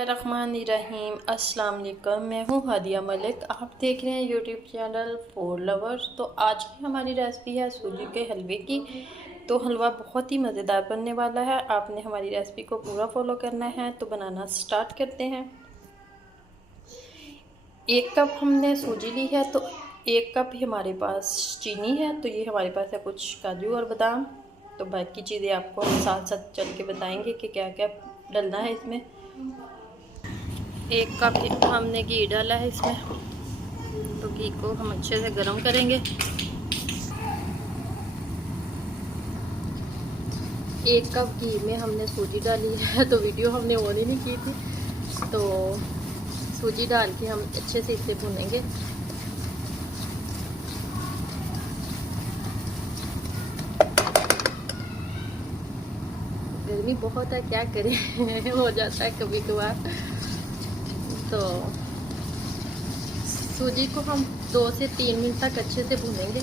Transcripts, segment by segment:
रहमानिर्रहीम। अस्सलाम वालेकुम। मैं हूँ हादिया मलिक। आप देख रहे हैं यूट्यूब चैनल फूड लवर्स। तो आज की हमारी रेसिपी है सूजी के हलवे की। तो हलवा बहुत ही मज़ेदार बनने वाला है। आपने हमारी रेसिपी को पूरा फॉलो करना है। तो बनाना स्टार्ट करते हैं। 1 कप हमने सूजी ली है, तो 1 कप ही हमारे पास चीनी है। तो ये हमारे पास है कुछ काजू और बादाम। तो बाकी चीज़ें आपको हम साथ साथ चल के बताएंगे कि क्या क्या डलना है इसमें। 1 कप हमने घी डाला है इसमें। तो घी को हम अच्छे से गर्म करेंगे। 1 कप घी में हमने सूजी डाली है। तो वीडियो हमने ऑन ही नहीं की थी। तो सूजी डाल के हम अच्छे से इसे भूनेंगे। गर्मी बहुत है, क्या करें हो जाता है कभी कभार। तो सूजी को हम 2 से 3 मिनट तक अच्छे से भूनेंगे।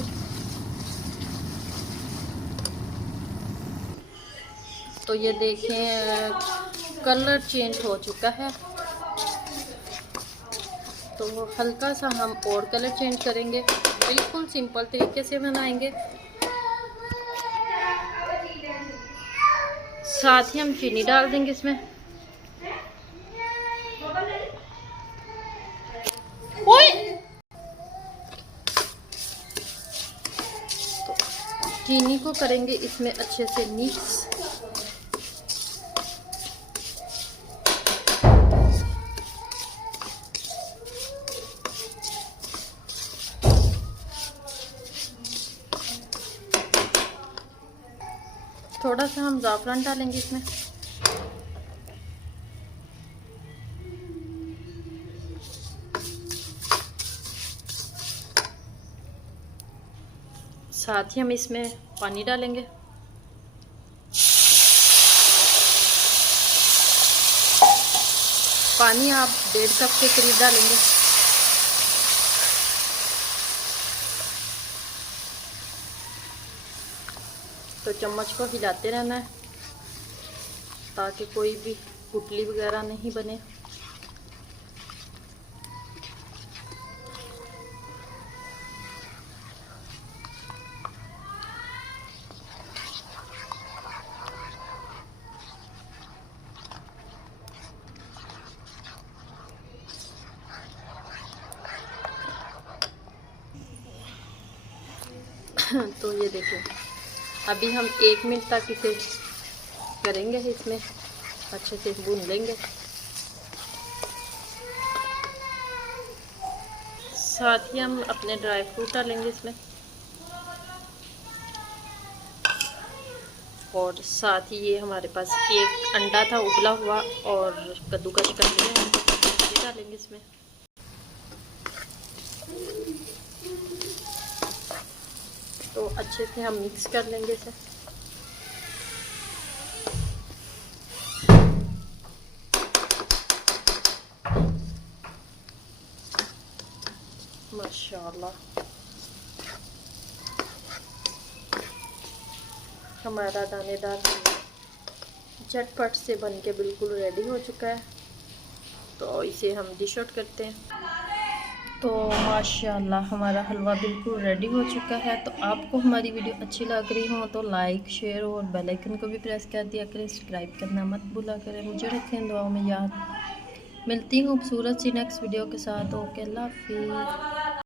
तो ये देखें कलर चेंज हो चुका है। तो हल्का सा हम और कलर चेंज करेंगे। बिल्कुल सिंपल तरीके से बनाएंगे। साथ ही हम चीनी डाल देंगे इसमें। चीनी को करेंगे इसमें अच्छे से मिक्स। थोड़ा सा हम ज़ाफ़रान डालेंगे इसमें। साथ ही हम इसमें पानी डालेंगे। पानी आप 1.5 कप के करीब डालेंगे। तो चम्मच को हिलाते रहना है ताकि कोई भी गुठली वगैरह नहीं बने। तो ये देखिए, अभी हम 1 मिनट तक इसे करेंगे, इसमें अच्छे से भून लेंगे। साथ ही हम अपने ड्राई फ्रूट डालेंगे इसमें। और साथ ही ये हमारे पास एक अंडा था उबला हुआ और कद्दूकश कर लिया, ये डालेंगे इसमें। तो अच्छे से हम मिक्स कर लेंगे इसे। माशाल्लाह हमारा दानेदार झटपट से बन के बिल्कुल रेडी हो चुका है। तो इसे हम डिश आउट करते हैं। तो माशाल्लाह हमारा हलवा बिल्कुल रेडी हो चुका है। तो आपको हमारी वीडियो अच्छी लग रही हो तो लाइक शेयर और बेल आइकन को भी प्रेस कर दिया करें। सब्सक्राइब करना मत भूला करें। मुझे रखें दुआओं में याद। मिलती हूँ खूबसूरत सी नेक्स्ट वीडियो के साथ। ओके, अल्लाह हाफिज़।